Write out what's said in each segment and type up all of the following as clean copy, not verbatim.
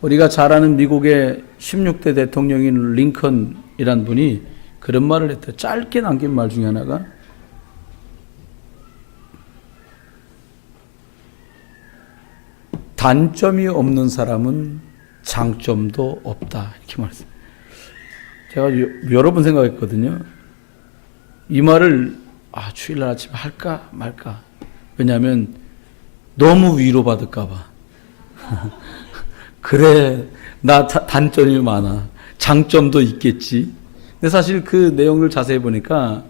우리가 잘 아는 미국의 16대 대통령인 링컨이란 분이 그런 말을 했대요. 짧게 남긴 말 중에 하나가 단점이 없는 사람은 장점도 없다. 이렇게 말했어요. 제가 여러 번 생각했거든요. 이 말을 주일날 아침에 할까 말까. 왜냐하면 너무 위로받을까 봐. 그래, 나 단점이 많아. 장점도 있겠지. 근데 사실 그 내용을 자세히 보니까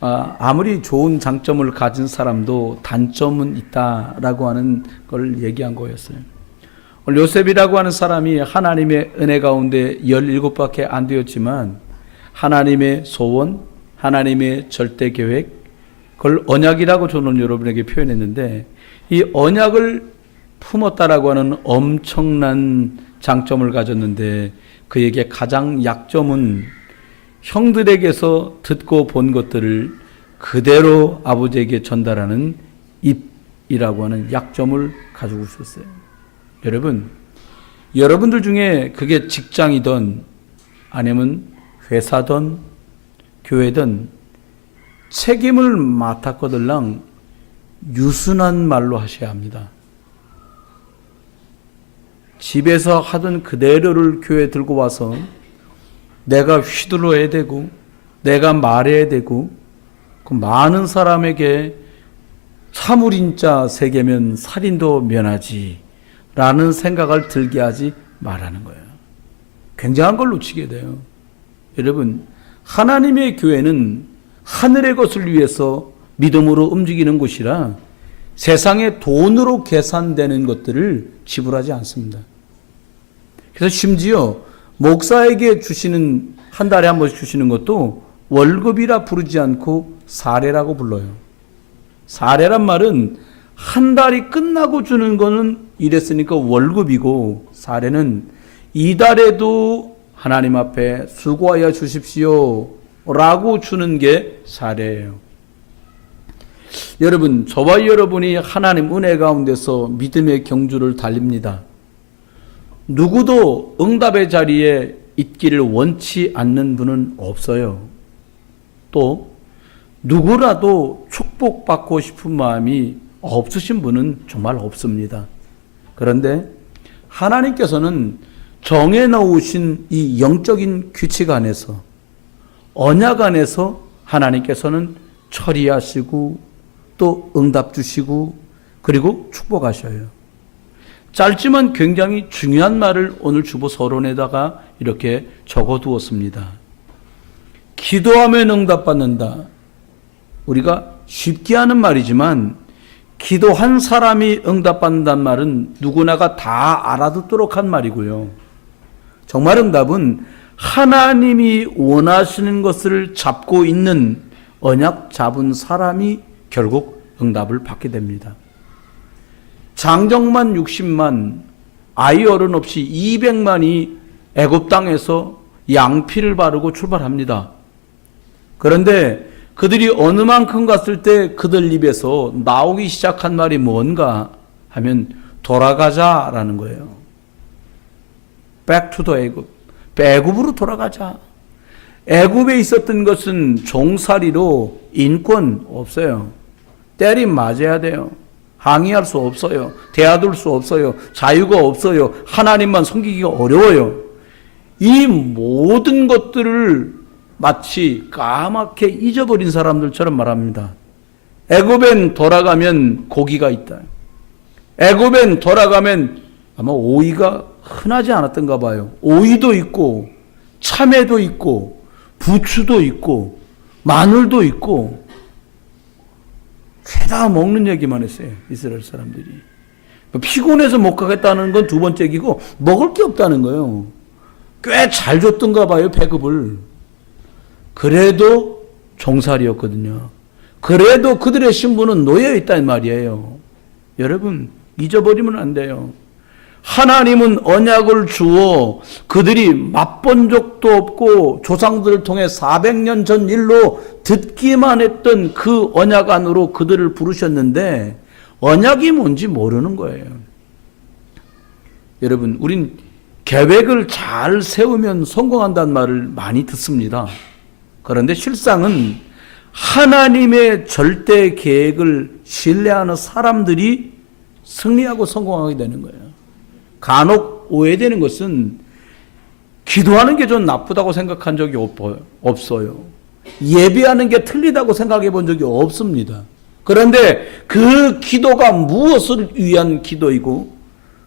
아무리 좋은 장점을 가진 사람도 단점은 있다라고 하는 걸 얘기한 거였어요. 요셉이라고 하는 사람이 하나님의 은혜 가운데 17밖에 안 되었지만 하나님의 소원, 하나님의 절대 계획, 그걸 언약이라고 저는 여러분에게 표현했는데 이 언약을 품었다라고 하는 엄청난 장점을 가졌는데 그에게 가장 약점은 형들에게서 듣고 본 것들을 그대로 아버지에게 전달하는 입이라고 하는 약점을 가지고 있었어요. 여러분들 중에 그게 직장이든 아니면 회사든 교회든 책임을 맡았거들랑 유순한 말로 하셔야 합니다. 집에서 하던 그대로를 교회에 들고 와서 내가 휘둘러야 되고 내가 말해야 되고 그 많은 사람에게 사물인자 세계면 살인도 면하지 라는 생각을 들게 하지 말라는 거예요. 굉장한 걸 놓치게 돼요. 여러분, 하나님의 교회는 하늘의 것을 위해서 믿음으로 움직이는 곳이라 세상의 돈으로 계산되는 것들을 지불하지 않습니다. 그래서 심지어 목사에게 주시는 한 달에 한 번씩 주시는 것도 월급이라 부르지 않고 사례라고 불러요. 사례란 말은 한 달이 끝나고 주는 거는 이랬으니까 월급이고 사례는 이달에도 하나님 앞에 수고하여 주십시오 라고 주는 게 사례예요. 여러분, 저와 여러분이 하나님 은혜 가운데서 믿음의 경주를 달립니다. 누구도 응답의 자리에 있기를 원치 않는 분은 없어요. 또 누구라도 축복받고 싶은 마음이 없으신 분은 정말 없습니다. 그런데 하나님께서는 정해놓으신 이 영적인 규칙 안에서 언약 안에서 하나님께서는 처리하시고 또 응답 주시고 그리고 축복하셔요. 짧지만 굉장히 중요한 말을 오늘 주보 서론에다가 이렇게 적어두었습니다. 기도하면 응답받는다. 우리가 쉽게 하는 말이지만 기도한 사람이 응답받는다는 말은 누구나가 다 알아듣도록 한 말이고요. 정말 응답은 하나님이 원하시는 것을 잡고 있는 언약 잡은 사람이 결국 응답을 받게 됩니다. 장정만 60만, 아이 어른 없이 200만이 애굽 땅에서 양피를 바르고 출발합니다. 그런데 그들이 어느 만큼 갔을 때 그들 입에서 나오기 시작한 말이 뭔가 하면 돌아가자라는 거예요. Back to the 애굽. 애굽으로 돌아가자. 애굽에 있었던 것은 종살이로 인권 없어요. 때림 맞아야 돼요. 항의할 수 없어요. 대화둘 수 없어요. 자유가 없어요. 하나님만 섬기기가 어려워요. 이 모든 것들을 마치 까맣게 잊어버린 사람들처럼 말합니다. 애굽엔 돌아가면 고기가 있다. 애굽엔 돌아가면 아마 오이가 흔하지 않았던가 봐요. 오이도 있고 참외도 있고 부추도 있고 마늘도 있고 죄다 먹는 얘기만 했어요. 이스라엘 사람들이. 피곤해서 못 가겠다는 건 두 번째 얘기고 먹을 게 없다는 거예요. 꽤 잘 줬던가 봐요. 배급을. 그래도 종살이였거든요. 그래도 그들의 신분은 놓여있다는 말이에요. 여러분, 잊어버리면 안 돼요. 하나님은 언약을 주어 그들이 맛본 적도 없고 조상들을 통해 400년 전 일로 듣기만 했던 그 언약 안으로 그들을 부르셨는데 언약이 뭔지 모르는 거예요. 여러분, 우린 계획을 잘 세우면 성공한다는 말을 많이 듣습니다. 그런데 실상은 하나님의 절대 계획을 신뢰하는 사람들이 승리하고 성공하게 되는 거예요. 간혹 오해되는 것은 기도하는 게 좀 나쁘다고 생각한 적이 없어요. 예배하는 게 틀리다고 생각해 본 적이 없습니다. 그런데 그 기도가 무엇을 위한 기도이고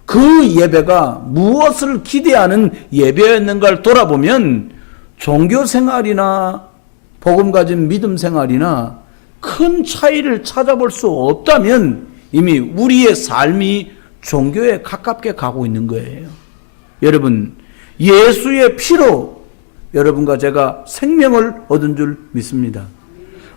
그 예배가 무엇을 기대하는 예배였는가를 돌아보면 종교 생활이나 복음 가진 믿음 생활이나 큰 차이를 찾아볼 수 없다면 이미 우리의 삶이 종교에 가깝게 가고 있는 거예요. 여러분, 예수의 피로 여러분과 제가 생명을 얻은 줄 믿습니다.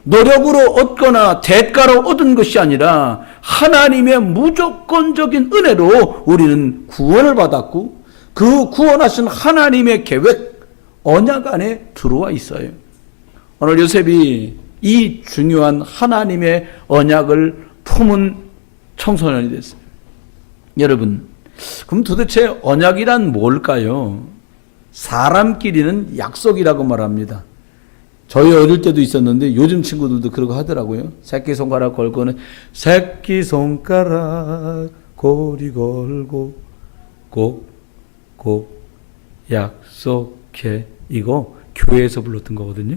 노력으로 얻거나 대가로 얻은 것이 아니라 하나님의 무조건적인 은혜로 우리는 구원을 받았고 그 구원하신 하나님의 계획, 언약 안에 들어와 있어요. 오늘 요셉이 이 중요한 하나님의 언약을 품은 청소년이 됐어요. 여러분, 그럼 도대체 언약이란 뭘까요? 사람끼리는 약속이라고 말합니다. 저희 어릴 때도 있었는데 요즘 친구들도 그러고 하더라고요. 새끼손가락 걸고는 새끼손가락 고리 걸고 꼭 약속해. 이거 교회에서 불렀던 거거든요.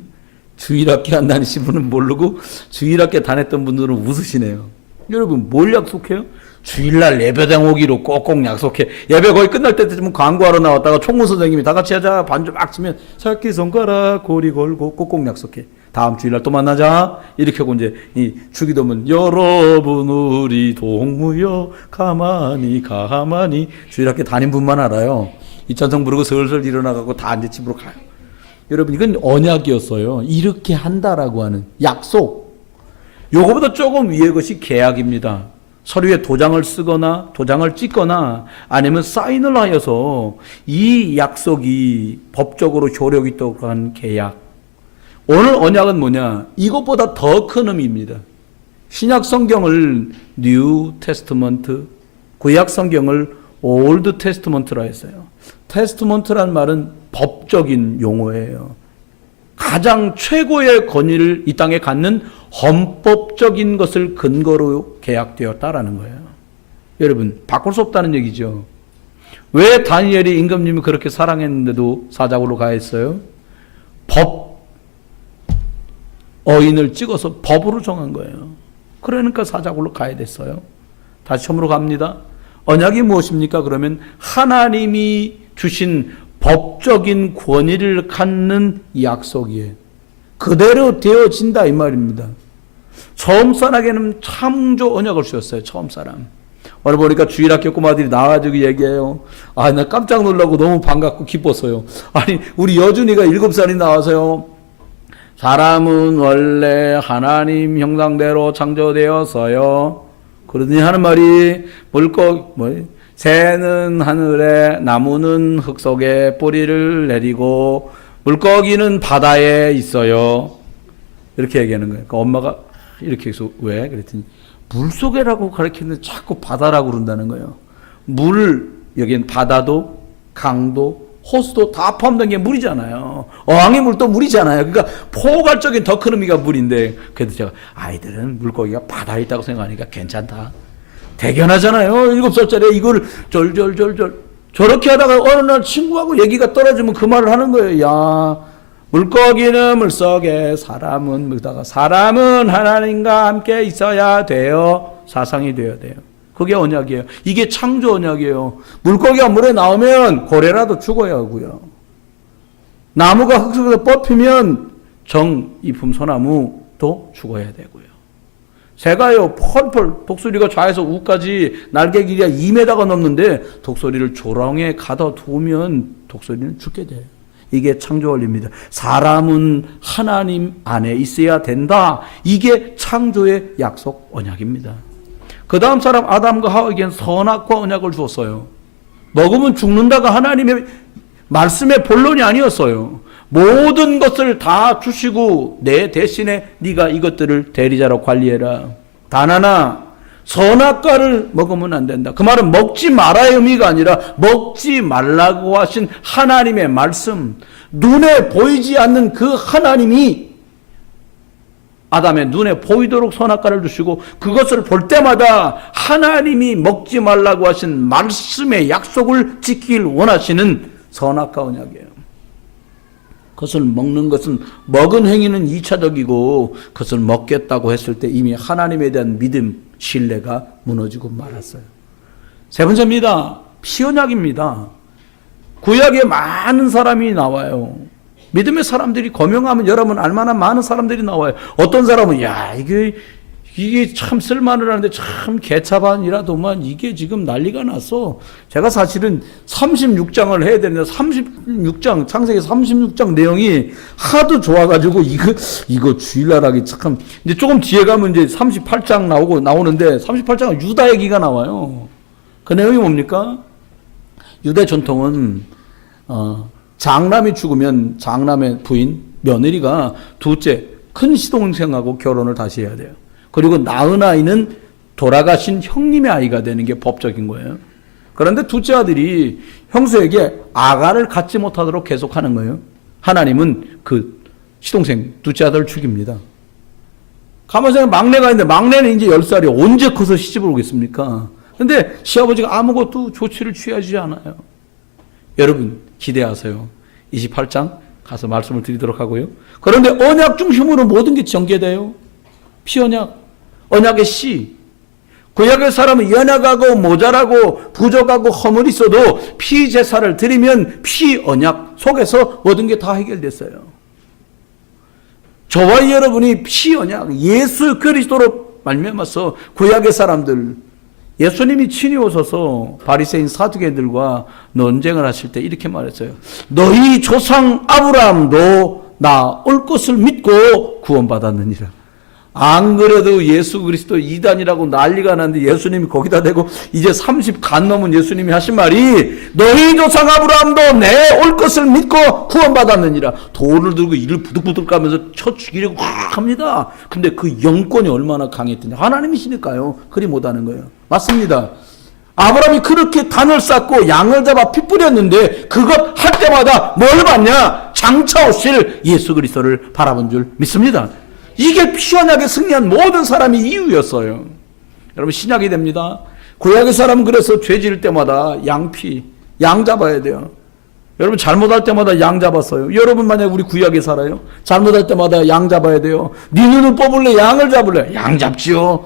주일학교 안 다니신 분은 모르고 주일학교 다녔던 분들은 웃으시네요. 여러분, 뭘 약속해요? 주일날 예배당 오기로 꼭꼭 약속해. 예배 거의 끝날 때쯤 광고하러 나왔다가 총무 선생님이 다 같이 하자 반주 막 치면 새끼손가락 고리 걸고 꼭꼭 약속해. 다음 주일날 또 만나자. 이렇게 하고 이제 이 주기도문 여러분 우리 동무여 가만히 주일학교 다닌 분만 알아요. 이 찬송 부르고 슬슬 일어나가고 다 이제 집으로 가요. 여러분, 이건 언약이었어요. 이렇게 한다라고 하는 약속. 요거보다 조금 위의 것이 계약입니다. 서류에 도장을 쓰거나 도장을 찍거나 아니면 사인을 하여서 이 약속이 법적으로 효력이 있도록 한 계약. 오늘 언약은 뭐냐? 이것보다 더 큰 의미입니다. 신약 성경을 뉴 테스트먼트, 구약 성경을 올드 테스트먼트라 했어요. 테스트먼트란 말은 법적인 용어예요. 가장 최고의 권위를 이 땅에 갖는 헌법적인 것을 근거로 계약되었다라는 거예요. 여러분, 바꿀 수 없다는 얘기죠. 왜 다니엘이 임금님이 그렇게 사랑했는데도 사자굴로 가했어요? 어인을 찍어서 법으로 정한 거예요. 그러니까 사자굴로 가야 됐어요. 다시 처음으로 갑니다. 언약이 무엇입니까? 그러면 하나님이 주신 법적인 권위를 갖는 약속이에요. 그대로 되어진다 이 말입니다. 처음 사람에게는 창조 언약을 주셨어요. 처음 사람. 오늘 보니까 주일학교 꼬마들이 나와가지고 얘기해요. 아, 나 깜짝 놀라고 너무 반갑고 기뻤어요. 아니, 우리 여준이가 7살이 나와서요. 사람은 원래 하나님 형상대로 창조되었어요. 그러더니 하는 말이 새는 하늘에, 나무는 흙 속에 뿌리를 내리고 물고기는 바다에 있어요. 이렇게 얘기하는 거예요. 그러니까 엄마가 이렇게 해서 왜? 그랬더니 물속에라고 가르치는데 자꾸 바다라고 그런다는 거예요. 여기는 바다도 강도 호수도 다 포함된 게 물이잖아요. 어항의 물도 물이잖아요. 그러니까 포괄적인 더 큰 의미가 물인데, 그래도 제가 아이들은 물고기가 바다에 있다고 생각하니까 괜찮다. 대견하잖아요. 7살짜리 이걸 저렇게 하다가 어느 날 친구하고 얘기가 떨어지면 그 말을 하는 거예요. 야, 물고기는 물속에, 사람은 물다가, 사람은 하나님과 함께 있어야 돼요. 사상이 되어야 돼요. 그게 언약이에요. 이게 창조 언약이에요. 물고기가 물에 나오면 고래라도 죽어야 하고요. 나무가 흙 속에서 뽑히면 정이품 소나무도 죽어야 되고요. 새가요 펄펄 독수리가 좌에서 우까지 날개 길이가 2m가 넘는데 독수리를 조랑에 가둬두면 독수리는 죽게 돼요. 이게 창조 원리입니다. 사람은 하나님 안에 있어야 된다. 이게 창조의 약속 언약입니다. 그 다음 사람 아담과 하와에게는 선악과 언약을 주었어요. 먹으면 죽는다가 하나님의 말씀의 본론이 아니었어요. 모든 것을 다 주시고 내 대신에 네가 이것들을 대리자로 관리해라. 단 하나, 선악과를 먹으면 안 된다. 그 말은 먹지 말아의 의미가 아니라 먹지 말라고 하신 하나님의 말씀, 눈에 보이지 않는 그 하나님이 아담의 눈에 보이도록 선악과를 주시고 그것을 볼 때마다 하나님이 먹지 말라고 하신 말씀의 약속을 지키길 원하시는 선악과 언약이에요. 그것을 먹는 것은 먹은 행위는 2차적이고 그것을 먹겠다고 했을 때 이미 하나님에 대한 믿음, 신뢰가 무너지고 말았어요. 세 번째입니다. 피언약입니다. 구약에 많은 사람이 나와요. 믿음의 사람들이 거명하면 여러분 알만한 많은 사람들이 나와요. 어떤 사람은 이게 참 쓸만을 하는데 참 개차반이라도만 이게 지금 난리가 났어. 제가 사실은 36장을 해야 되는데 36장 창세기 36장 내용이 하도 좋아가지고 이거 주일날 하기 참 이제 조금 뒤에 가면 이제 38장 나오는데 38장은 유다 얘기가 나와요. 그 내용이 뭡니까? 유대 전통은 장남이 죽으면 장남의 부인 며느리가 둘째 큰 시동생하고 결혼을 다시 해야 돼요. 그리고 낳은 아이는 돌아가신 형님의 아이가 되는 게 법적인 거예요. 그런데 둘째 아들이 형수에게 아가를 갖지 못하도록 계속하는 거예요. 하나님은 그 시동생 둘째 아들을 죽입니다. 가만히 생각하면 막내가 있는데 막내는 이제 10살이 언제 커서 시집을 오겠습니까? 근데 시아버지가 아무것도 조치를 취하지 않아요. 여러분 기대하세요. 28장 가서 말씀을 드리도록 하고요. 그런데 언약 중심으로 모든 게 전개돼요. 피언약, 언약의 씨. 구약의 사람은 연약하고 모자라고 부족하고 허물이 있어도 피제사를 드리면 피언약 속에서 모든 게 다 해결됐어요. 저와 여러분이 피언약, 예수 그리스도로 말미암아서 구약의 사람들, 예수님이 친히 오셔서 바리새인 사두개인들과 논쟁을 하실 때 이렇게 말했어요. 너희 조상 아브라함도 나 올 것을 믿고 구원받았느니라. 안 그래도 예수 그리스도 이단이라고 난리가 났는데 예수님이 거기다 대고 이제 30간 넘은 예수님이 하신 말이 너희 조상 아브라함도 내 올 것을 믿고 구원받았느니라. 돌을 들고 이를 부득부득 가면서 쳐 죽이려고 합니다. 근데 그 영권이 얼마나 강했더니 하나님이시니까요. 그리 못하는 거예요. 맞습니다. 아브라함이 그렇게 단을 쌓고 양을 잡아 피 뿌렸는데 그것 할 때마다 뭘 받냐? 장차 오실 예수 그리스도를 바라본 줄 믿습니다. 이게 피언약에 승리한 모든 사람이 이유였어요. 여러분 신약이 됩니다. 구약의 사람은 그래서 죄 지을 때마다 양 잡아야 돼요. 여러분 잘못할 때마다 양 잡았어요. 여러분 만약에 우리 구약에 살아요. 잘못할 때마다 양 잡아야 돼요. 네 눈을 뽑을래? 양을 잡을래? 양 잡지요.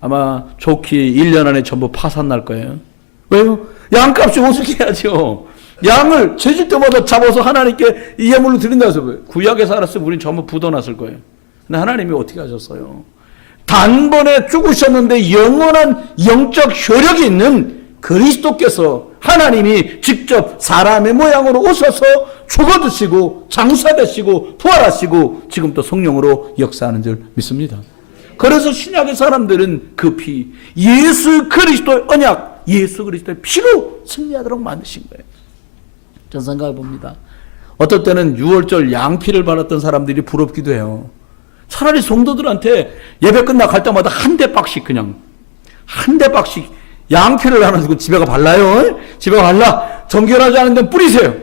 아마 좋기 1년 안에 전부 파산 날 거예요. 왜요? 양값이 오죽 해야죠. 양을 죄 질 때마다 잡아서 하나님께 예물로 드린다 해서 구약에 살았으면 우린 전부 부도났을 거예요. 근데 하나님이 어떻게 하셨어요? 단번에 죽으셨는데 영원한 영적 효력이 있는 그리스도께서 하나님이 직접 사람의 모양으로 오셔서 죽어드시고 장사되시고 부활하시고 지금 또 성령으로 역사하는 줄 믿습니다. 그래서 신약의 사람들은 그 피, 예수 그리스도의 언약, 예수 그리스도의 피로 승리하도록 만드신 거예요. 전 생각해 봅니다. 어떨 때는 6월절 양피를 받았던 사람들이 부럽기도 해요. 차라리 성도들한테 예배 끝나 갈 때마다 한 대박씩 양피를 하나 주고 집에 가 발라요. 집에 가 발라. 정결하지 않은 데는 뿌리세요.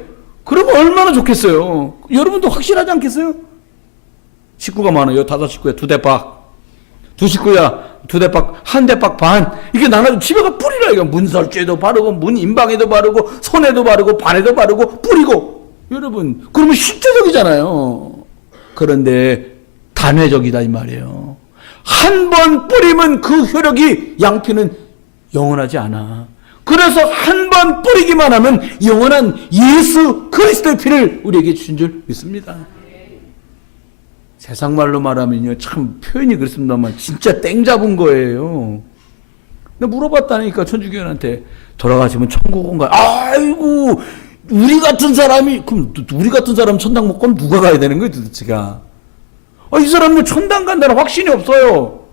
그러면 얼마나 좋겠어요. 여러분도 확실하지 않겠어요? 식구가 많아요. 5식구에 2대박. 2식구야 2대박, 1대박 반. 이게 나눠서 집에 가 뿌리라. 이거 문설주에도 바르고 문 인방에도 바르고 손에도 바르고 발에도 바르고 뿌리고. 여러분 그러면 실제적이잖아요. 그런데 단회적이다 이 말이에요. 한 번 뿌리면 그 효력이 양피는 영원하지 않아. 그래서 한 번 뿌리기만 하면 영원한 예수 그리스도의 피를 우리에게 주신 줄 믿습니다. 세상 말로 말하면요 참 표현이 그렇습니다만 진짜 땡 잡은 거예요. 근데 물어봤다니까 천주교인한테 돌아가시면 천국 온 거야. 아이고 우리 같은 사람이 그럼 우리 같은 사람 천당 못 가면 누가 가야 되는 거예요 도대체가? 이 사람은 천당 간다는 확신이 없어요.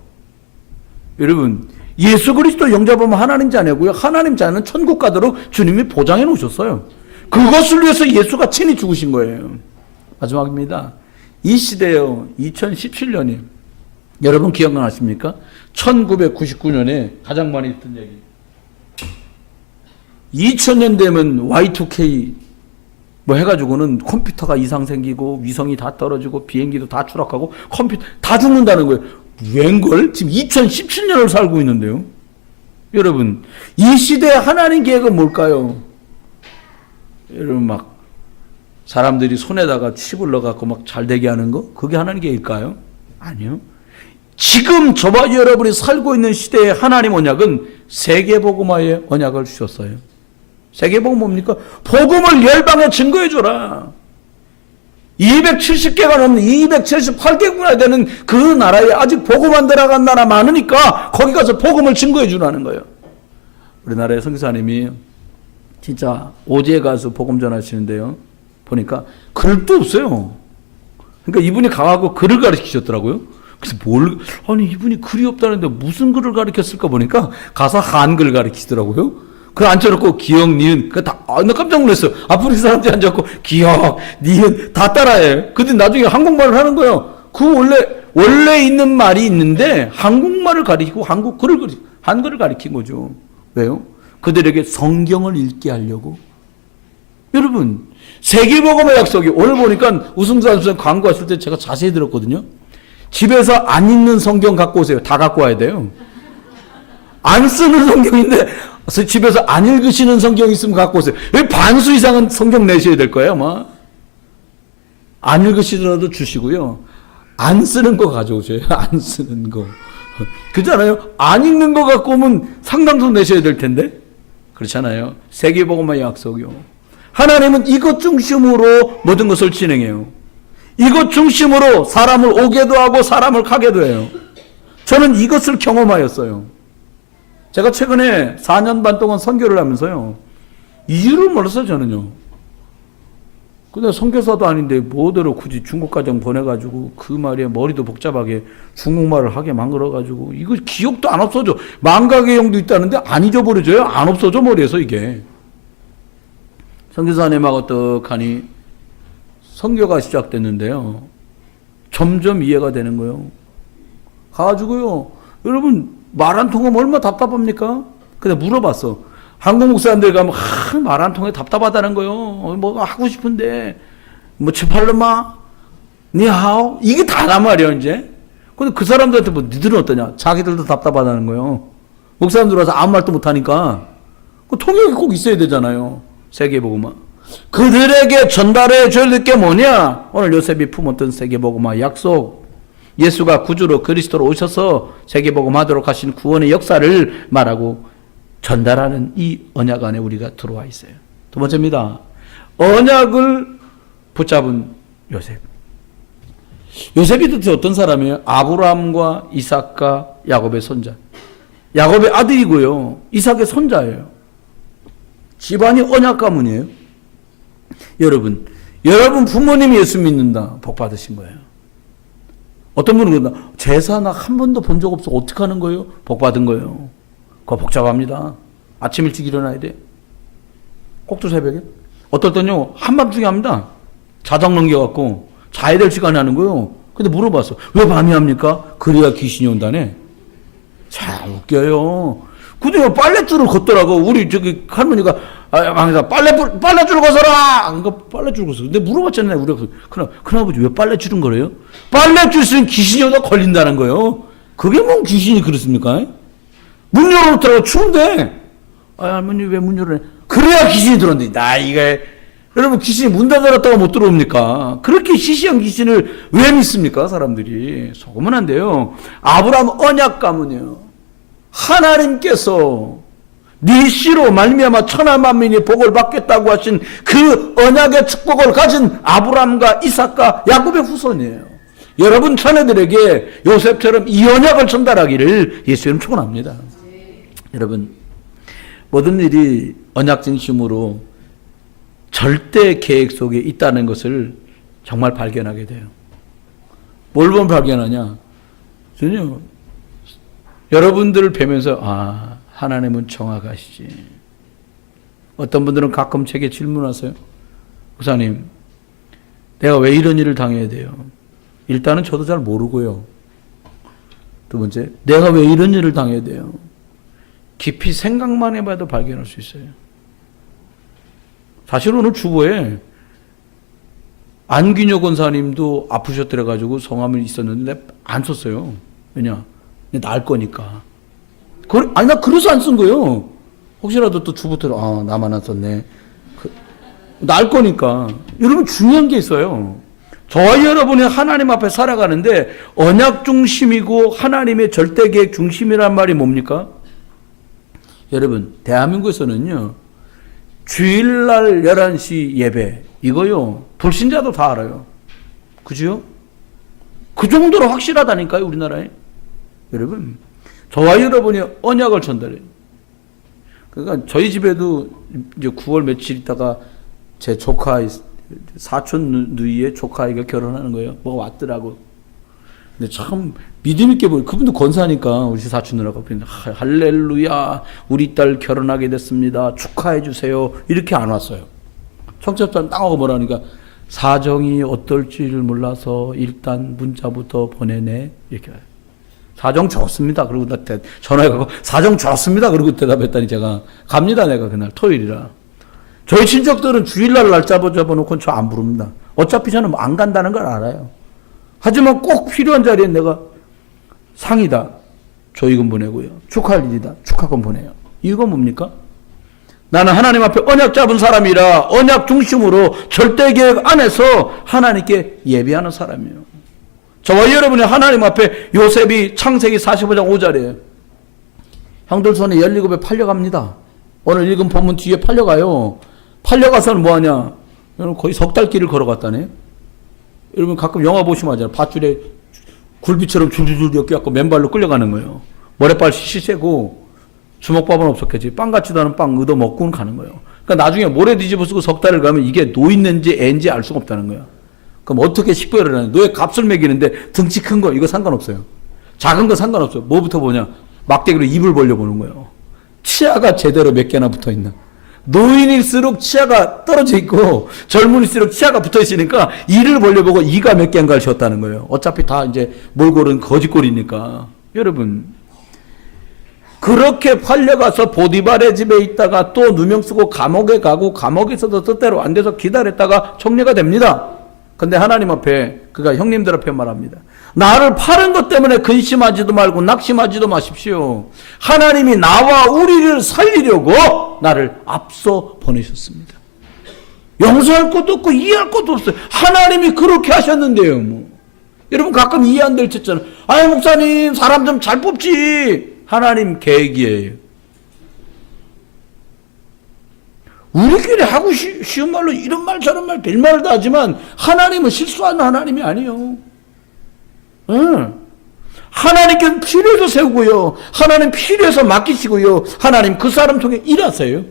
여러분 예수 그리스도 영접하면 하나님 자녀고요. 하나님 자녀는 천국 가도록 주님이 보장해 놓으셨어요. 그것을 위해서 예수가 친히 죽으신 거예요. 마지막입니다. 이 시대요. 2017년이에요. 여러분 기억나십니까? 1999년에 가장 많이 했던 얘기. 2000년 되면 Y2K 뭐 해가지고는 컴퓨터가 이상 생기고 위성이 다 떨어지고 비행기도 다 추락하고 컴퓨터 다 죽는다는 거예요. 웬걸? 지금 2017년을 살고 있는데요. 여러분, 이 시대의 하나님 계획은 뭘까요? 여러분, 막 사람들이 손에다가 칩을 넣어갖고 막 잘되게 하는 거? 그게 하나님 계획일까요? 아니요. 지금 저와 여러분이 살고 있는 시대의 하나님 언약은 세계복음화의 언약을 주셨어요. 세계복음 뭡니까? 복음을 열방에 증거해줘라. 270개가 넘는 278개국이나 되는 그 나라에 아직 복음 안 들어간 나라 많으니까 거기 가서 복음을 증거해주라는 거예요. 우리나라의 선교사님이 진짜 오지에 가서 복음 전하시는데요. 보니까 글도 없어요. 그러니까 이분이 가고 글을 가르치셨더라고요. 그래서 아니 이분이 글이 없다는데 무슨 글을 가르쳤을까 보니까 가서 한글 가르치더라고요. 그 앉혀놓고 기억, 니은, 나 깜짝 놀랐어요. 앞으로 그 사람들이 앉아갖고 기억, 니은 다 따라해. 근데 나중에 한국말을 하는 거예요. 그 원래 있는 말이 있는데 한국말을 가리키고 한글을 가리킨 거죠. 왜요? 그들에게 성경을 읽게 하려고. 여러분, 세계복음의 약속이 오늘 보니까 우승사수상 광고했을 때 제가 자세히 들었거든요. 집에서 안 읽는 성경 갖고 오세요. 다 갖고 와야 돼요. 안 쓰는 성경인데 집에서 안 읽으시는 성경 있으면 갖고 오세요. 여기 반수 이상은 성경 내셔야 될 거예요, 아마. 안 읽으시더라도 주시고요. 안 쓰는 거 가져오세요. 안 쓰는 거. 그렇잖아요. 안 읽는 거 갖고 오면 상당수 내셔야 될 텐데. 그렇잖아요. 세계복음의 약속이요. 하나님은 이것 중심으로 모든 것을 진행해요. 이것 중심으로 사람을 오게도 하고 사람을 가게도 해요. 저는 이것을 경험하였어요. 제가 최근에 4년 반 동안 선교를 하면서요. 이유를 몰랐어요, 저는요. 근데 선교사도 아닌데 뭐대로 굳이 중국 가정 보내가지고 그 말에 머리도 복잡하게 중국말을 하게 만들어가지고 이거 기억도 안 없어져. 망각의용도 있다는데 안 잊어버려져요. 안 없어져 머리에서 이게. 선교사님하고 떡하니 선교가 시작됐는데요. 점점 이해가 되는 거예요. 가가지고요. 여러분 말 안 통하면 얼마나 답답합니까? 근데 물어봤어. 한국 목사님들 가면 말 안 통해 답답하다는 거예요. 뭐 하고 싶은데 뭐 치팔르마 니하오 이게 다란 말이에요 이제. 근데 그 사람들한테 뭐 니들은 어떠냐? 자기들도 답답하다는 거예요. 목사님들 와서 아무 말도 못하니까 그 통역이 꼭 있어야 되잖아요. 세계복음화. 그들에게 전달해 줄 게 뭐냐? 오늘 요셉이 품었던 세계복음화 약속. 예수가 구주로 그리스도로 오셔서 세계복음하도록 하신 구원의 역사를 말하고 전달하는 이 언약 안에 우리가 들어와 있어요. 두 번째입니다. 언약을 붙잡은 요셉. 요셉이 도대체 어떤 사람이에요? 아브라함과 이삭과 야곱의 손자. 야곱의 아들이고요. 이삭의 손자예요. 집안이 언약 가문이에요. 여러분 부모님이 예수 믿는다. 복 받으신 거예요. 어떤 분은 그런다. 제사 나 한 번도 본 적 없어. 어떻게 하는 거예요? 복 받은 거예요. 그거 복잡합니다. 아침 일찍 일어나야 돼. 꼭두 새벽에. 어떨 때는요. 한밤중에 합니다. 자정 넘겨갖고 자야 될 시간에 하는 거예요. 근데 물어봤어. 왜 밤에 합니까? 그래야 귀신이 온다네. 참 웃겨요. 근데 빨랫줄을 걷더라고. 우리 저기 할머니가 빨랫줄 걷어라. 그러니까 빨랫줄 걷어. 근데 물어봤잖아요. 우리가 큰아버지 왜 빨랫줄은 거래요? 빨랫줄 쓰면 귀신이 오다 걸린다는 거예요. 그게 뭔 귀신이 그렇습니까? 문 열어놓더라고. 추운데. 할머니 왜 문 열어내? 그래야 귀신이 들어온다. 여러분 귀신이 문 닫아놨다가 못 들어옵니까? 그렇게 시시한 귀신을 왜 믿습니까? 사람들이. 속으면 안 돼요. 아브라함 언약 가문이에요. 하나님께서 네 씨로 말미암아 천하 만민이 복을 받겠다고 하신 그 언약의 축복을 가진 아브라함과 이삭과 야곱의 후손이에요. 여러분 자녀들에게 요셉처럼 이 언약을 전달하기를 예수님 축원합니다. 여러분 모든 일이 언약 중심으로 절대 계획 속에 있다는 것을 정말 발견하게 돼요. 뭘 보면 발견하냐? 전혀 여러분들을 뵈면서 하나님은 정확하시지. 어떤 분들은 가끔 제게 질문하세요. 목사님, 내가 왜 이런 일을 당해야 돼요? 일단은 저도 잘 모르고요. 두 번째, 내가 왜 이런 일을 당해야 돼요? 깊이 생각만 해봐도 발견할 수 있어요. 사실 오늘 주보에 안균효 권사님도 아프셨더래가지고 성함이 있었는데 안 썼어요. 왜냐? 나을 거니까. 아니, 나 그래서 안 쓴 거예요. 혹시라도 또 주부터, 나만 안 썼네. 나을 거니까. 여러분, 중요한 게 있어요. 저와 여러분이 하나님 앞에 살아가는데 언약 중심이고 하나님의 절대 계획 중심이란 말이 뭡니까? 여러분, 대한민국에서는요, 주일날 11시 예배, 이거요, 불신자도 다 알아요. 그죠? 그 정도로 확실하다니까요, 우리나라에. 여러분, 저와 여러분이 언약을 전달해요. 그러니까 저희 집에도 이제 9월 며칠 있다가 제 조카, 사촌 누이의 조카아이가 결혼하는 거예요. 뭐가 왔더라고. 근데 참 믿음 있게 보여. 그분도 권사니까 우리 사촌 누나가 할렐루야, 우리 딸 결혼하게 됐습니다. 축하해 주세요. 이렇게 안 왔어요. 청첩장 땅하고 뭐라니까 사정이 어떨지를 몰라서 일단 문자부터 보내네. 이렇게 와요. 사정 좋습니다. 그리고 나 전화해가고 사정 좋습니다. 그리고 대답했더니 제가 갑니다. 내가 그날 토요일이라. 저희 친척들은 주일날 날짜 잡아놓고는 저 안 부릅니다. 어차피 저는 안 간다는 걸 알아요. 하지만 꼭 필요한 자리에 내가 상이다. 조의금 보내고요. 축하할 일이다. 축하금 보내요. 이건 뭡니까? 나는 하나님 앞에 언약 잡은 사람이라 언약 중심으로 절대 계획 안에서 하나님께 예배하는 사람이에요. 저와 여러분이 하나님 앞에 요셉이 창세기 45장 5절에 형들 손에 17에 팔려갑니다. 오늘 읽은 본문 뒤에 팔려가요. 팔려가서는 뭐하냐? 여러분 거의 석 달 길을 걸어갔다네. 여러분 가끔 영화 보시면 하잖아요. 밧줄에 굴비처럼 줄줄줄 엮여갖고 맨발로 끌려가는 거예요. 모래발 시시세고 주먹밥은 없었겠지. 빵 같지도 않은 빵 얻어 먹고는 가는 거예요. 그러니까 나중에 모래 뒤집어 쓰고 석 달을 가면 이게 노인인지 애인지 알 수가 없다는 거예요. 그럼 어떻게 식별을 하냐? 너의 값을 매기는데 등치 큰 거 이거 상관없어요. 작은 거 상관없어요. 뭐부터 보냐? 막대기로 입을 벌려보는 거예요. 치아가 제대로 몇 개나 붙어 있나? 노인일수록 치아가 떨어져 있고 젊은일수록 치아가 붙어 있으니까 이를 벌려보고 이가 몇 개인가를 졌다는 거예요. 어차피 다 이제 몰골은 거짓골이니까. 여러분 그렇게 팔려가서 보디발의 집에 있다가 또 누명 쓰고 감옥에 가고 감옥에서도 뜻대로 안 돼서 기다렸다가 총리가 됩니다. 근데 하나님 앞에 그가 형님들 앞에 말합니다. 나를 파는 것 때문에 근심하지도 말고 낙심하지도 마십시오. 하나님이 나와 우리를 살리려고 나를 앞서 보내셨습니다. 용서할 것도 없고 이해할 것도 없어요. 하나님이 그렇게 하셨는데요. 뭐. 여러분 가끔 이해 안 될 때 있잖아요. 아이 목사님 사람 좀 잘 뽑지. 하나님 계획이에요. 우리끼리 하고 쉬운 말로 이런 말 저런 말 별말을 다 하지만 하나님은 실수하는 하나님이 아니에요. 응. 하나님께는 필요해서 세우고요. 하나님 필요해서 맡기시고요. 하나님 그 사람 통해 일하세요.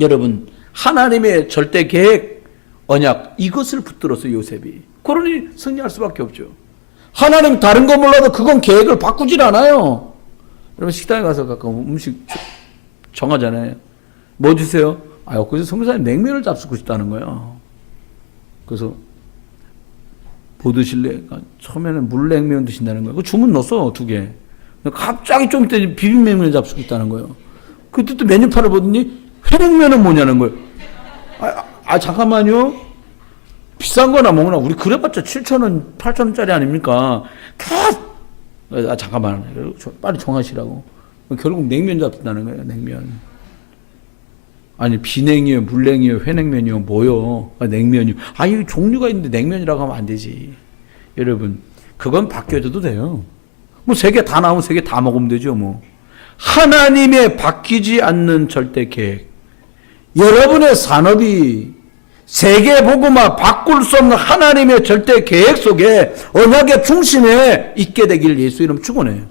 여러분 하나님의 절대 계획 언약 이것을 붙들어서 요셉이 그러니 승리할 수밖에 없죠. 하나님 다른 거 몰라도 그건 계획을 바꾸질 않아요. 여러분 식당에 가서 가끔 음식 정하잖아요. 뭐 주세요? 그래서 성교사님 냉면을 잡수고 싶다는 거예요. 그래서 뭐 드실래? 처음에는 물냉면 드신다는 거예요. 그 주문 넣었어 2개. 갑자기 좀 이따 비빔냉면을 잡수고 있다는 거예요. 그때 또 메뉴판을 보더니 회냉면은 뭐냐는 거예요. 잠깐만요. 비싼 거나 먹나? 우리 그래봤자 7,000원, 8,000원짜리 아닙니까? 잠깐만. 빨리 정하시라고. 결국 냉면 잡는다는 거예요. 냉면. 아니 비냉이요, 물냉이요, 회냉면이요, 뭐요? 냉면이요. 이 종류가 있는데 냉면이라고 하면 안 되지. 여러분 그건 바뀌어줘도 돼요. 뭐 3개 다 나오면 3개 다 먹으면 되죠. 뭐 하나님의 바뀌지 않는 절대 계획. 여러분의 산업이 세계 복음화 바꿀 수 없는 하나님의 절대 계획 속에 언약의 중심에 있게 되기를 예수 이름 축원해요.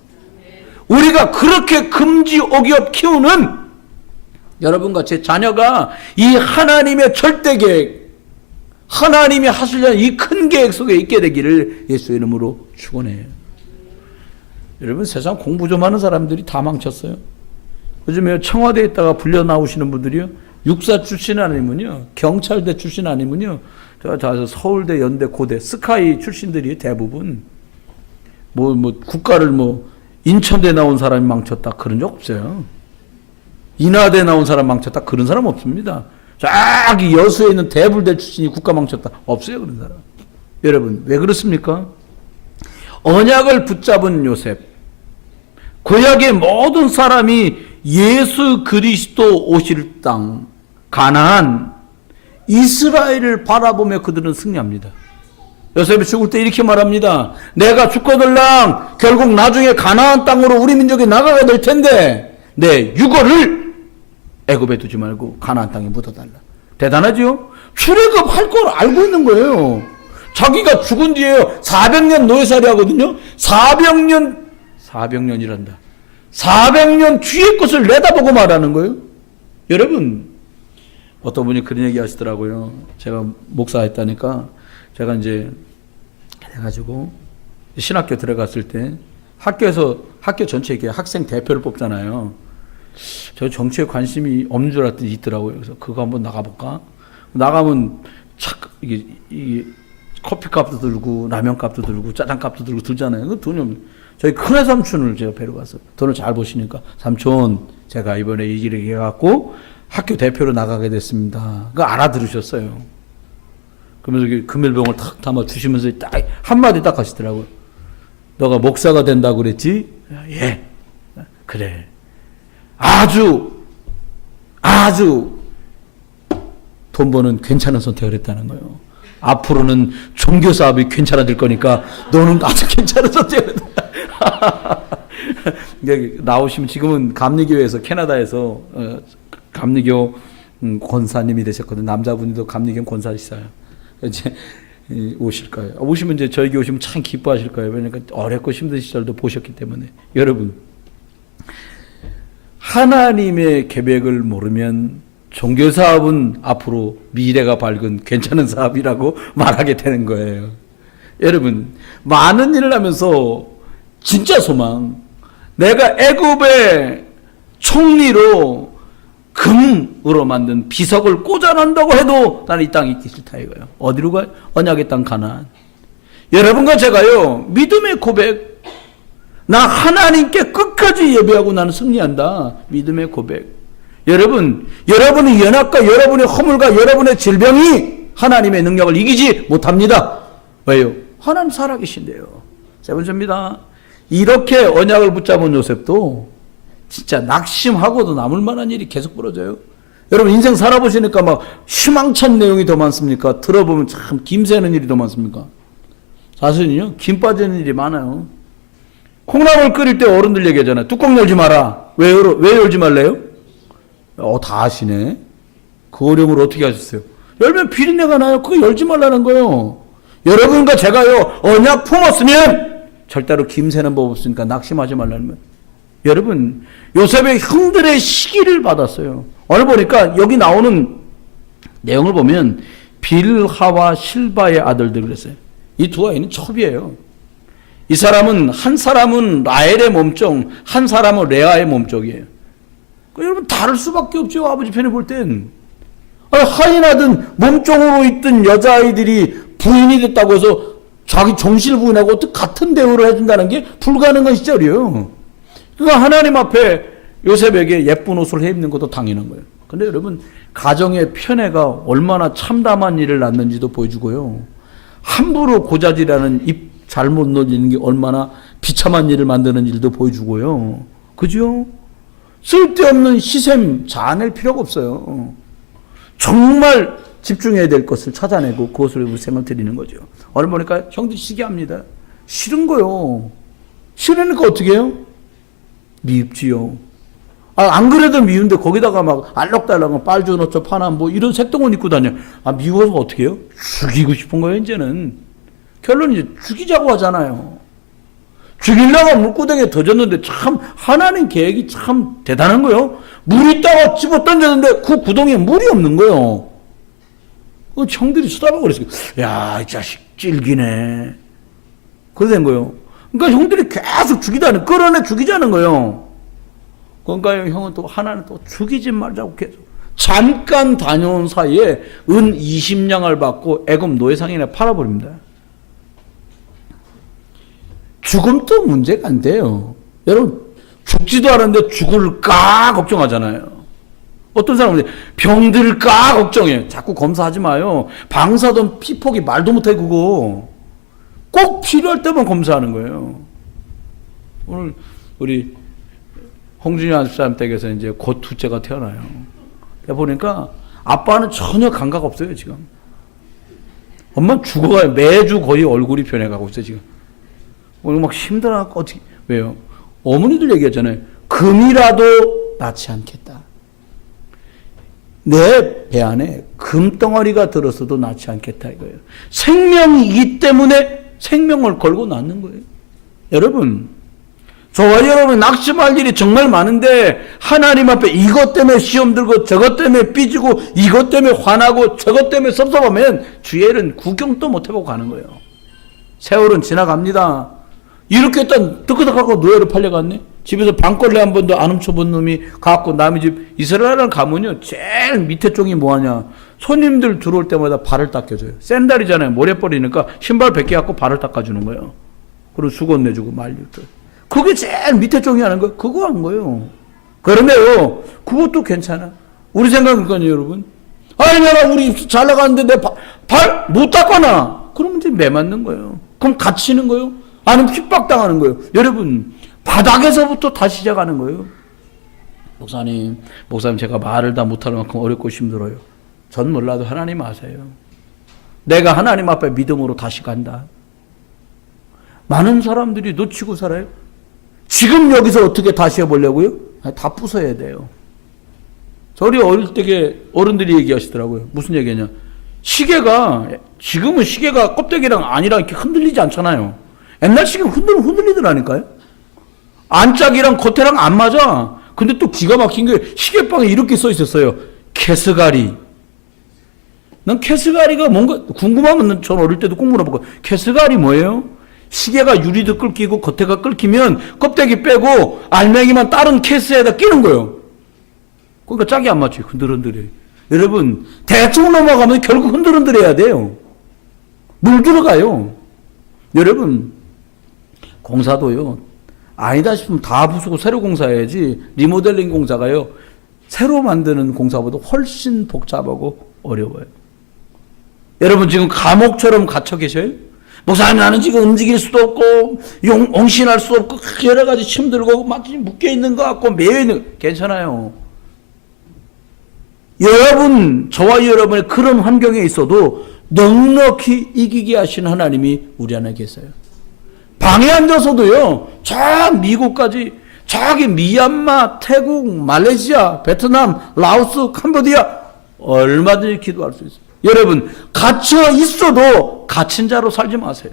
우리가 그렇게 금지 오기업 키우는 여러분과 제 자녀가 이 하나님의 절대 계획, 하나님이 하시려는 이 큰 계획 속에 있게 되기를 예수 이름으로 축원해요. 여러분 세상 공부 좀 하는 사람들이 다 망쳤어요. 요즘에 청와대에 있다가 불려 나오시는 분들이요. 육사 출신 아니면요. 경찰대 출신 아니면요. 저 서울대, 연대, 고대, 스카이 출신들이 대부분 국가를 인천대 나온 사람이 망쳤다. 그런 적 없어요. 인하대 나온 사람 망쳤다. 그런 사람 없습니다. 저기 여수에 있는 대불대 출신이 국가 망쳤다. 없어요. 그런 사람. 여러분, 왜 그렇습니까? 언약을 붙잡은 요셉. 구약의 모든 사람이 예수 그리스도 오실 땅, 가나안, 이스라엘을 바라보며 그들은 승리합니다. 요셉이 죽을 때 이렇게 말합니다. 내가 죽거들랑 결국 나중에 가나안 땅으로 우리 민족이 나가게 될 텐데 내 유골을 애굽에 두지 말고 가나안 땅에 묻어달라. 대단하죠? 출애굽할 걸 알고 있는 거예요. 자기가 죽은 뒤에요. 400년 노예살이 하거든요. 400년이란다. 400년 뒤의 것을 내다보고 말하는 거예요. 여러분, 어떤 분이 그런 얘기 하시더라고요. 제가 목사했다니까 제가 이제 해가지고 신학교 들어갔을 때 학교에서 학교 전체에 학생 대표를 뽑잖아요. 저 정치에 관심이 없는 줄 알았더니 있더라고요. 그래서 그거 한번 나가볼까? 나가면 이게 커피값도 들고 라면값도 들고 짜장값도 들고 들잖아요. 그 돈이 없는. 저희 큰애 삼촌을 제가 뵈러 갔어요. 돈을 잘 보시니까 삼촌 제가 이번에 이 길을 해갖고 학교 대표로 나가게 됐습니다. 그거 알아들으셨어요. 그러면서 금일봉을 탁 담아 주시면서 딱 한마디 딱 하시더라고요. 너가 목사가 된다고 그랬지? 예. 그래. 아주 돈 버는 괜찮은 선택을 했다는 거예요. 앞으로는 종교 사업이 괜찮아질 거니까 너는 아주 괜찮은 선택을 했다. 나오시면 지금은 감리교회에서 캐나다에서 감리교 권사님이 되셨거든요. 남자분이도 감리교 권사이시어요. 이제 오실 거예요. 오시면 이제 저에게 오시면 참 기뻐하실 거예요. 왜냐니까 어렵고 힘든 시절도 보셨기 때문에. 여러분, 하나님의 계획을 모르면 종교 사업은 앞으로 미래가 밝은 괜찮은 사업이라고 말하게 되는 거예요. 여러분, 많은 일을 하면서 진짜 소망, 내가 애굽의 총리로 금으로 만든 비석을 꽂아놓는다고 해도 나는 이 땅에 있기 싫다 이거예요. 어디로 가요? 언약의 땅 가나안. 여러분과 제가요, 믿음의 고백, 나 하나님께 끝까지 예배하고 나는 승리한다. 믿음의 고백. 여러분, 여러분의 연약과 여러분의 허물과 여러분의 질병이 하나님의 능력을 이기지 못합니다. 왜요? 하나님 살아계신데요. 세 번째입니다. 이렇게 언약을 붙잡은 요셉도 진짜 낙심하고도 남을 만한 일이 계속 벌어져요. 여러분, 인생 살아보시니까 막 희망찬 내용이 더 많습니까? 들어보면 참 김새는 일이 더 많습니까? 사실은요, 김 빠지는 일이 많아요. 콩나물 끓일 때 어른들 얘기하잖아요. 뚜껑 열지 마라. 왜 열지 말래요? 다 아시네. 그 어려움을 어떻게 하셨어요? 열면 비린내가 나요. 그거 열지 말라는 거예요. 여러분과 제가요, 언약 품었으면 절대로 김새는 법 없으니까 낙심하지 말라는 거예요. 여러분, 요셉의 형들의 시기를 받았어요. 오늘 보니까 여기 나오는 내용을 보면 빌하와 실바의 아들들 그랬어요. 이 두 아이는 첩이에요. 이 사람은 한 사람은 라헬의 몸종, 한 사람은 레아의 몸종이에요. 여러분, 다를 수밖에 없죠. 아버지 편에 볼 땐. 하인하든 몸종으로 있던 여자아이들이 부인이 됐다고 해서 자기 정실 부인하고 어떻게 같은 대우를 해준다는 게 불가능한 시절이에요. 그러니까 하나님 앞에 요셉에게 예쁜 옷을 해입는 것도 당연한 거예요. 근데 여러분, 가정의 편애가 얼마나 참담한 일을 낳는지도 보여주고요. 함부로 고자질하는 입 잘못 놀리는 게 얼마나 비참한 일을 만드는 일도 보여주고요. 그죠? 쓸데없는 희생 자아낼 필요가 없어요. 정말 집중해야 될 것을 찾아내고 그것을 우생을 드리는 거죠. 오늘 보니까 형들 시기합니다. 싫은 거요. 싫으니까 어떻게 해요? 미흡지요. 안 그래도 미운데 거기다가 막 알록달록 빨주 노초 파나 뭐 이런 색동옷 입고 다녀. 미워서 어떻게 해요? 죽이고 싶은 거예요. 이제는 결론은 이제 죽이자고 하잖아요. 죽이려고 물구덩이에 던졌는데 참 하나님 계획이 참 대단한 거예요. 물 있다가 집어 던졌는데 그 구덩이에 물이 없는 거예요. 그 형들이 쳐다보고 그랬어요. 야, 이 자식 찔기네. 그래 된 거예요. 그러니까 형들이 계속 죽이다는, 끌어내 죽이자는 거예요. 그러니까 형은 또 하나는 또 죽이지 말자고 계속. 잠깐 다녀온 사이에 은 20냥을 받고 애굽 노예상인에 팔아버립니다. 죽음도 문제가 안 돼요. 여러분, 죽지도 않았는데 죽을까 걱정하잖아요. 어떤 사람은 병들까 걱정해. 자꾸 검사하지 마요. 방사선 피폭이 말도 못해 그거. 꼭 필요할 때만 검사하는 거예요. 오늘 우리 홍준이 아집사람 댁에서 이제 곧 둘째가 태어나요. 보니까 아빠는 전혀 감각 없어요 지금. 엄마는 죽어가요. 매주 거의 얼굴이 변해가고 있어요 지금. 오늘 막 힘들어갖고 어떻게 왜요? 어머니들 얘기하잖아요. 금이라도 낳지 않겠다. 내 배 안에 금덩어리가 들었어도 낳지 않겠다 이거예요. 생명이기 때문에 생명을 걸고 낳는 거예요. 여러분, 저와 여러분 낙심할 일이 정말 많은데 하나님 앞에 이것 때문에 시험 들고 저것 때문에 삐지고 이것 때문에 화나고 저것 때문에 섭섭하면 주일은 구경도 못 해보고 가는 거예요. 세월은 지나갑니다. 이렇게 일단 뜨끄덕하고 노예로 팔려갔네. 집에서 방걸레 한 번도 안 훔쳐본 놈이 갖고 남의 집 이스라엘을 가면요 제일 밑에 쪽이 뭐하냐, 손님들 들어올 때마다 발을 닦여줘요. 샌달이잖아요. 모래 버리니까 신발 100개 갖고 발을 닦아주는 거예요. 그리고 수건 내주고 말리고. 그게 제일 밑에 쪽이 하는 거예요. 그거 한 거예요. 그런데요 그것도 괜찮아. 우리 생각이니까요 여러분. 아니 내가 우리 잘 나가는데 내 발 못 닦아놔. 그러면 이제 매 맞는 거예요. 그럼 갇히는 거예요. 아니면 핍박당하는 거예요. 여러분, 바닥에서부터 다시 시작하는 거예요. 목사님 제가 말을 다 못할 만큼 어렵고 힘들어요. 전 몰라도 하나님 아세요. 내가 하나님 앞에 믿음으로 다시 간다. 많은 사람들이 놓치고 살아요. 지금 여기서 어떻게 다시 해보려고요? 다 부숴야 돼요. 저희 어릴 때 어른들이 얘기하시더라고요. 무슨 얘기냐? 시계가 지금은 시계가 껍데기랑 안이랑 이렇게 흔들리지 않잖아요. 옛날 시계는 흔들리더라니까요. 안짝이랑 겉에랑 안 맞아. 근데 또 기가 막힌 게 시계방에 이렇게 써 있었어요. 캐스가리. 난 캐스가리가 뭔가 궁금하면 전 어릴 때도 꼭 물어보고, 캐스가리 뭐예요? 시계가 유리도 끓기고 겉에가 끓기면 껍데기 빼고 알맹이만 다른 캐스에다 끼는 거예요. 그러니까 짝이 안 맞죠. 흔들흔들해. 여러분, 대충 넘어가면 결국 흔들흔들해야 돼요. 물 들어가요. 여러분, 공사도요. 아니다 싶으면 다 부수고 새로 공사해야지. 리모델링 공사가요. 새로 만드는 공사보다 훨씬 복잡하고 어려워요. 여러분 지금 감옥처럼 갇혀 계셔요? 목사님 나는 지금 움직일 수도 없고 옹신할 수 없고 여러 가지 힘들고 마치 묶여있는 것 같고 매여있는 것. 괜찮아요. 여러분, 저와 여러분의 그런 환경에 있어도 넉넉히 이기게 하신 하나님이 우리 안에 계세요. 방에 앉아서도요, 저 미국까지, 저기 미얀마, 태국, 말레이시아, 베트남, 라오스, 캄보디아 얼마든지 기도할 수 있어요. 여러분, 갇혀 있어도 갇힌 자로 살지 마세요.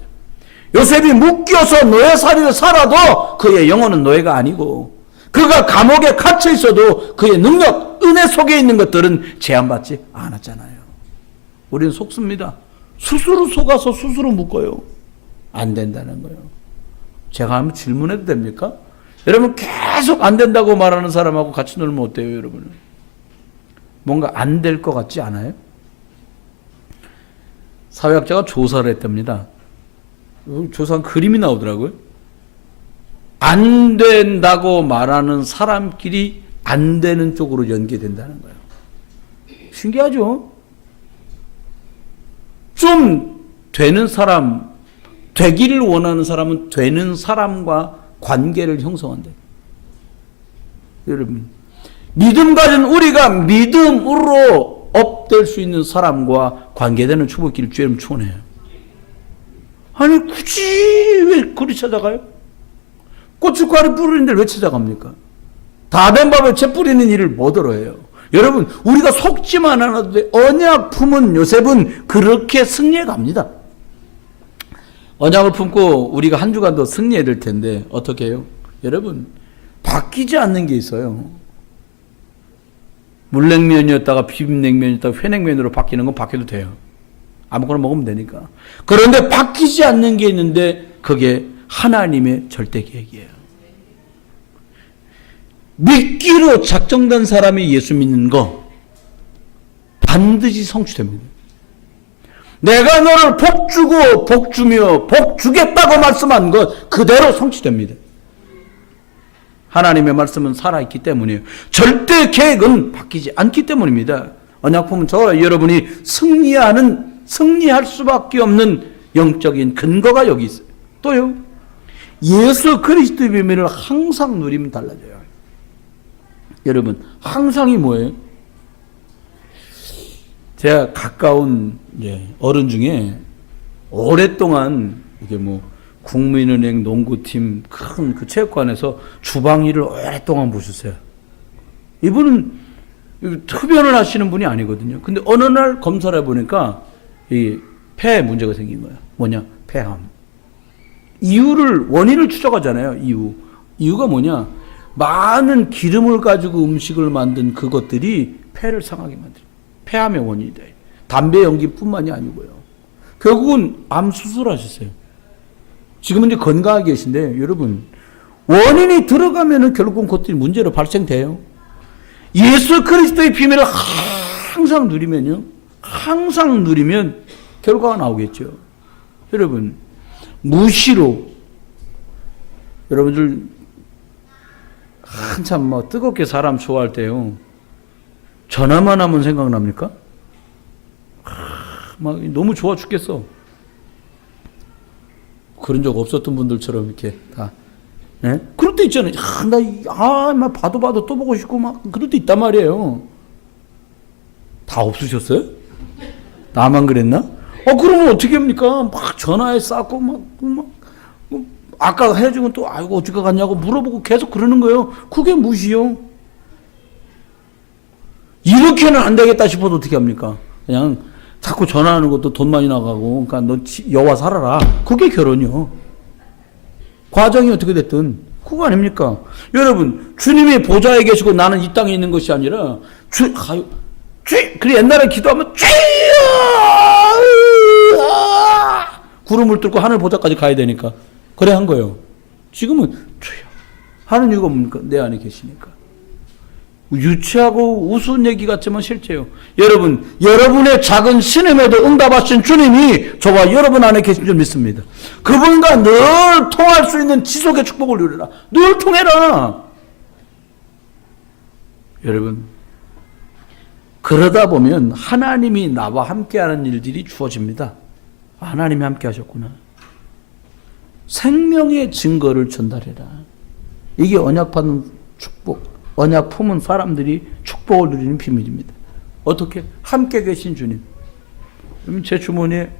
요셉이 묶여서 노예살이를 살아도 그의 영혼은 노예가 아니고, 그가 감옥에 갇혀 있어도 그의 능력, 은혜 속에 있는 것들은 제한받지 않았잖아요. 우리는 속습니다. 스스로 속아서 스스로 묶어요. 안 된다는 거예요. 제가 한번 질문해도 됩니까? 여러분, 계속 안 된다고 말하는 사람하고 같이 놀면 어때요, 여러분은? 뭔가 안 될 것 같지 않아요? 사회학자가 조사를 했답니다. 조사한 그림이 나오더라고요. 안 된다고 말하는 사람끼리 안 되는 쪽으로 연계된다는 거예요. 신기하죠? 좀 되는 사람, 되기를 원하는 사람은 되는 사람과 관계를 형성한대. 여러분, 믿음 가진 우리가 믿음으로 업될 수 있는 사람과 관계되는 축복기를 주님 축원해요. 아니 굳이 왜 그리 찾아가요? 고춧가루 뿌리는데 왜 찾아갑니까? 다 된 밥에 채 뿌리는 일을 뭐더러 해요? 여러분, 우리가 속지만 않아도 돼. 언약 품은 요셉은 그렇게 승리해 갑니다. 언약을 품고 우리가 한 주간 더 승리해야 될 텐데 어떻게 해요? 여러분, 바뀌지 않는 게 있어요. 물냉면이었다가 비빔냉면이었다가 회냉면으로 바뀌는 건 바뀌어도 돼요. 아무거나 먹으면 되니까. 그런데 바뀌지 않는 게 있는데 그게 하나님의 절대 계획이에요. 믿기로 작정된 사람이 예수 믿는 거 반드시 성취됩니다. 내가 너를 복주고 복주며 복주겠다고 말씀한 것 그대로 성취됩니다. 하나님의 말씀은 살아있기 때문이에요. 절대 계획은 바뀌지 않기 때문입니다. 언약품은 저와 여러분이 승리할 수밖에 없는 영적인 근거가 여기 있어요. 또요, 예수 그리스도의 비밀을 항상 누리면 달라져요. 여러분, 항상이 뭐예요? 제가 가까운 어른 중에 오랫동안 이게 뭐 국민은행 농구팀 큰 그 체육관에서 주방 일을 오랫동안 보셨어요. 이분은 흡연을 하시는 분이 아니거든요. 근데 어느 날 검사를 해보니까 이 폐에 문제가 생긴 거예요. 뭐냐? 폐암. 원인을 추적하잖아요. 이유가 뭐냐? 많은 기름을 가지고 음식을 만든 그것들이 폐를 상하게 만들어요. 폐암의 원인이 돼요. 담배 연기뿐만이 아니고요. 결국은 암 수술하셨어요. 지금은 이제 건강하게 계신데, 여러분, 원인이 들어가면은 결국은 그것들이 문제로 발생돼요. 예수 그리스도의 비밀을 항상 누리면요. 항상 누리면 결과가 나오겠죠. 여러분, 무시로, 여러분들, 한참 뭐 뜨겁게 사람 좋아할 때요. 전화만 하면 생각납니까? 막 너무 좋아 죽겠어. 그런 적 없었던 분들처럼 이렇게 다. 예? 그럴 때 있잖아요. 막 봐도 또 보고 싶고 막 그럴 때 있단 말이에요. 다 없으셨어요? 나만 그랬나? 그러면 어떻게 합니까? 막 전화에 쌓고 막 아까 헤어지고 또 아이고 어떻게 갔냐고 물어보고 계속 그러는 거예요. 그게 무시요. 이렇게는 안 되겠다 싶어도 어떻게 합니까? 그냥 자꾸 전화하는 것도 돈 많이 나가고, 그러니까 너 여와 살아라. 그게 결혼이요. 과정이 어떻게 됐든 그거 아닙니까? 여러분, 주님이 보좌에 계시고 나는 이 땅에 있는 것이 아니라 그래 옛날에 기도하면 구름을 뚫고 하늘 보좌까지 가야 되니까 그래 한 거예요. 지금은 주여 하는 이유가 뭡니까? 내 안에 계시니까. 유치하고 우스운 얘기 같지만 실제요. 여러분, 여러분의 작은 신음에도 응답하신 주님이 저와 여러분 안에 계신 줄 믿습니다. 그분과 늘 통할 수 있는 지속의 축복을 누려라. 늘 통해라. 여러분, 그러다 보면 하나님이 나와 함께하는 일들이 주어집니다. 하나님이 함께 하셨구나. 생명의 증거를 전달해라. 이게 언약받는 축복. 언약 품은 사람들이 축복을 누리는 비밀입니다. 어떻게? 함께 계신 주님. 제 주머니에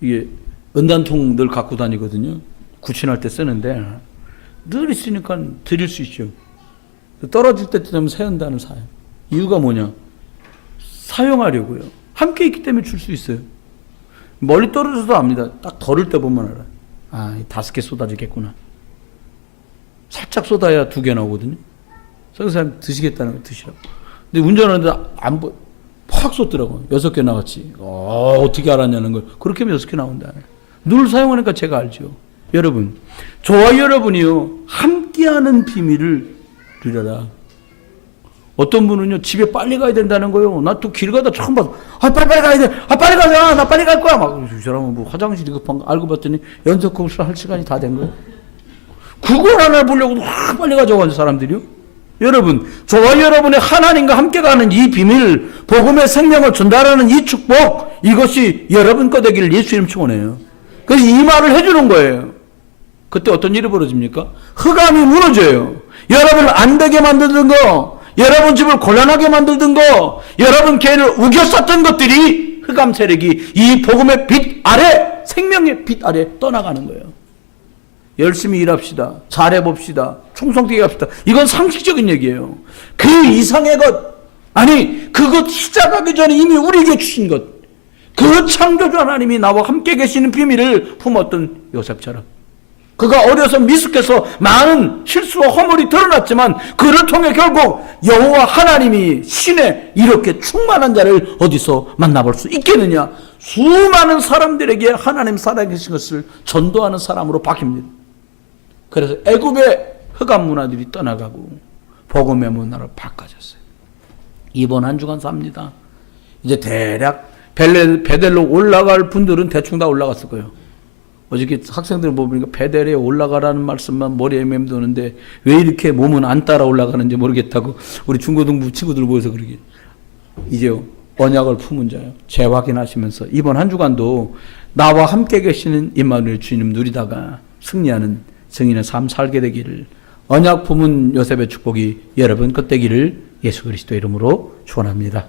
이게 은단통 늘 갖고 다니거든요. 구친할 때 쓰는데 늘 있으니까 드릴 수 있죠. 떨어질 때 되면 세운다는 사용. 이유가 뭐냐? 사용하려고요. 함께 있기 때문에 줄 수 있어요. 멀리 떨어져도 압니다. 딱 덜을 때 보면 알아. 5개 쏟아지겠구나. 살짝 쏟아야 2개 나오거든요. 선생님 드시겠다는 거 드시라고. 근데 운전하는데 팍 쏟더라고요. 6개 나왔지. 어떻게 알았냐는 걸. 그렇게 하면 6개 나온다. 늘 사용하니까 제가 알죠. 여러분, 저와 여러분이요, 함께하는 비밀을 누려라. 어떤 분은요, 집에 빨리 가야 된다는 거예요. 나 또 길 가다 처음 봐서, 빨리 가야 돼. 빨리 가자. 나 빨리 갈 거야. 막, 이 사람은 뭐 화장실이 급한 거 알고 봤더니 연속 검수를 할 시간이 다 된 거예요. 그걸 하나 보려고 빨리 가자고 하는 사람들이요. 여러분, 저와 여러분의 하나님과 함께 가는 이 비밀, 복음의 생명을 전달하는 이 축복, 이것이 여러분 거 되기를 예수님 축원해요. 그래서 이 말을 해주는 거예요. 그때 어떤 일이 벌어집니까? 흑암이 무너져요. 여러분을 안 되게 만들던 거, 여러분 집을 곤란하게 만들던 거, 여러분 개를 우겨쌌던 것들이 흑암 세력이 이 복음의 빛 아래, 생명의 빛 아래 떠나가는 거예요. 열심히 일합시다. 잘해봅시다. 충성되게 합시다. 이건 상식적인 얘기예요. 그 이상의 것, 아니 그것 시작하기 전에 이미 우리에게 주신 것, 그 창조주 하나님이 나와 함께 계시는 비밀을 품었던 요셉처럼, 그가 어려서 미숙해서 많은 실수와 허물이 드러났지만 그를 통해 결국 여호와 하나님이 신에 이렇게 충만한 자를 어디서 만나볼 수 있겠느냐. 수많은 사람들에게 하나님 살아계신 것을 전도하는 사람으로 바뀝니다. 그래서 애굽의 흑암 문화들이 떠나가고 복음의 문화로 바꿔졌어요. 이번 한 주간 삽니다. 이제 대략 베델로 올라갈 분들은 대충 다 올라갔을 거예요. 어저께 학생들 보니까 베델에 올라가라는 말씀만 머리에 맴도는데 왜 이렇게 몸은 안 따라 올라가는지 모르겠다고 우리 중고등부 친구들 모여서 그러게. 이제 언약을 품은 자요. 재확인하시면서 이번 한 주간도 나와 함께 계시는 임마누엘 주님 누리다가 승리하는 증인의 삶 살게 되기를, 언약 품은 요셉의 축복이 여러분 끝되기를 예수 그리스도 이름으로 축원합니다.